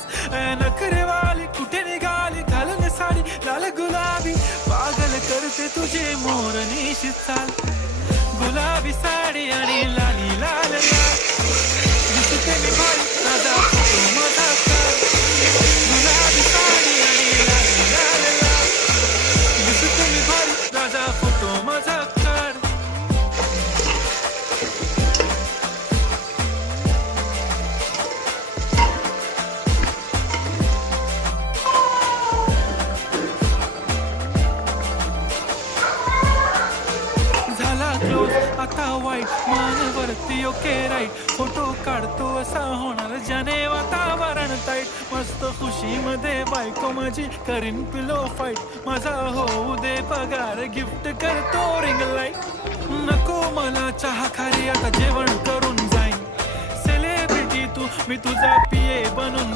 खास नखरेवाली कुठे निघाली घालून साडी लाल गुलाबी पागल करते तुझे मोरनीशी चाल गुलाबी साडी आणि लाली लाल लाल दिसते मी भारी माझा फोटो माझा काढ गुलाबी साडी आणि लाली लाल लाल दिसते मी भारी माझा फोटो माझा काढ झाला क्लोज आता वाईट मान वरती ओके राईट फोटो काढतो असा होणार ज्याने वातावरण ताईट मस्त खुशी मध्ये बायको माझी करीन पिलो फाईट माझा होऊ दे पगार गिफ्ट करतो रिंग लाईट नको मला चहा खारी आता जेवण करून जाईन सेलिब्रिटी तू मी तुझा पिये बनून